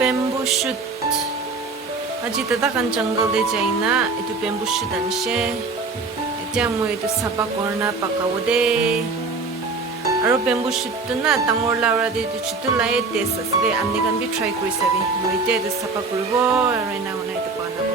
bamboo shoot. Aji tatakan jungle de jaina itu bamboo shoot anshe. Etya moi itu sapa korna pakawode. Aro bamboo shoot tu na tangor laura de itu chutu lai test asbe amni kan bi try kuri sabi. Moi itu sapa kuribo aro ina ona itu panabo.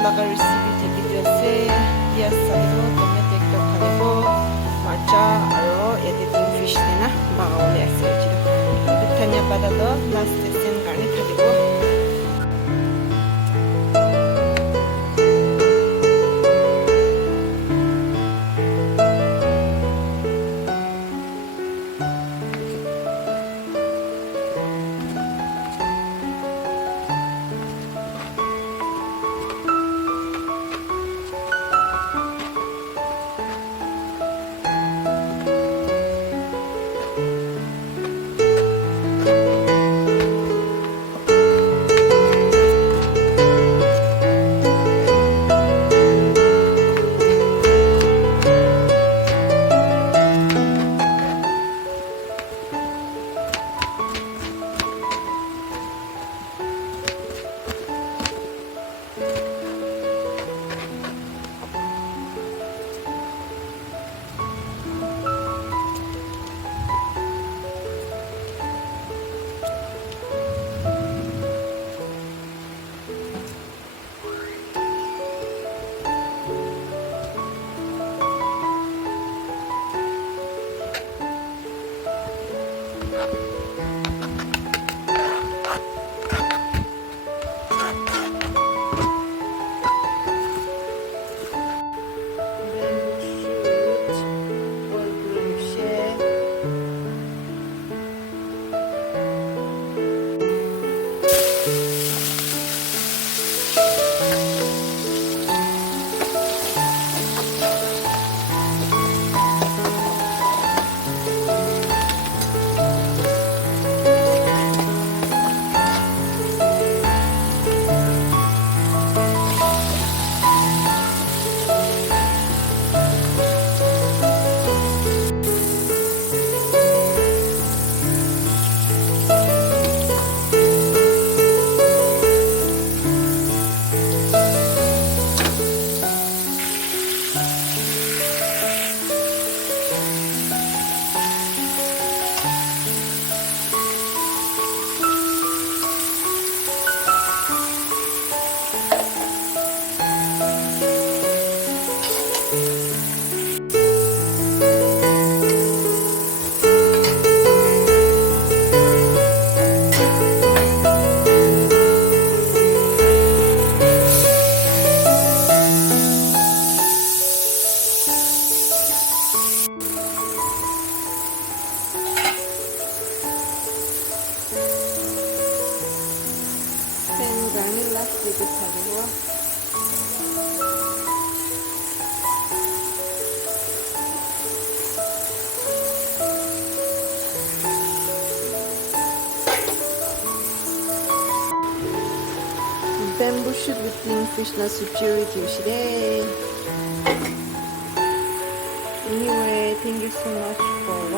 Laga recipe jadi jase bias salibo tomato ekta khalibo marcha aro editing fish dena bagaule ase jiro dhanya pada do last session karni khalibo. 깨끗하고. Bamboo shoot with clean fish na superiority today. Anyway, thank you so much for